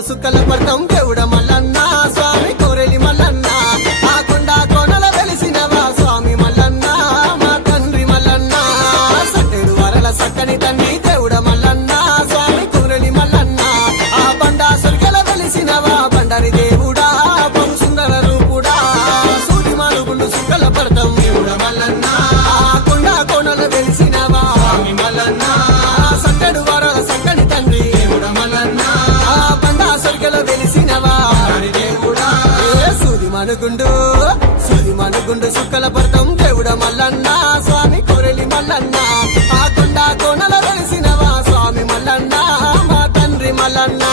మనుగుండు సుక్కల పడతాం దేవుడ మల్లన్న స్వామి కోరెలి మల్లన్న ఆ కొండ కోనల వెలిసినవా స్వామి మల్లన్న మా తండ్రి మల్లన్న సట్టెడు వరల సక్కని తండ్రి దేవుడ మల్లన్న స్వామి కోరెలి మల్లన్న ఆ బండ సొరిగల వెలిసినవా బండారి దేవుడా బహు సుందర రూపుడా సూటి మనుగుండు సుక్కల పడతాం దేవుడ మల్లన్న ఆ కొండ కోనల వెలిసినవా స్వామి మల్లన్న సట్టెడు వరల సక్కని తండ్రి దేవుడ మల్లన్న వెలిసినవా సూది మనుగుండు సుక్కల పడతాం దేవుడ మల్లన్న స్వామి కోరెలి మల్లన్న ఆ కొండ కోనల వెలిసినవా స్వామి మల్లన్న మా తండ్రి మల్లన్న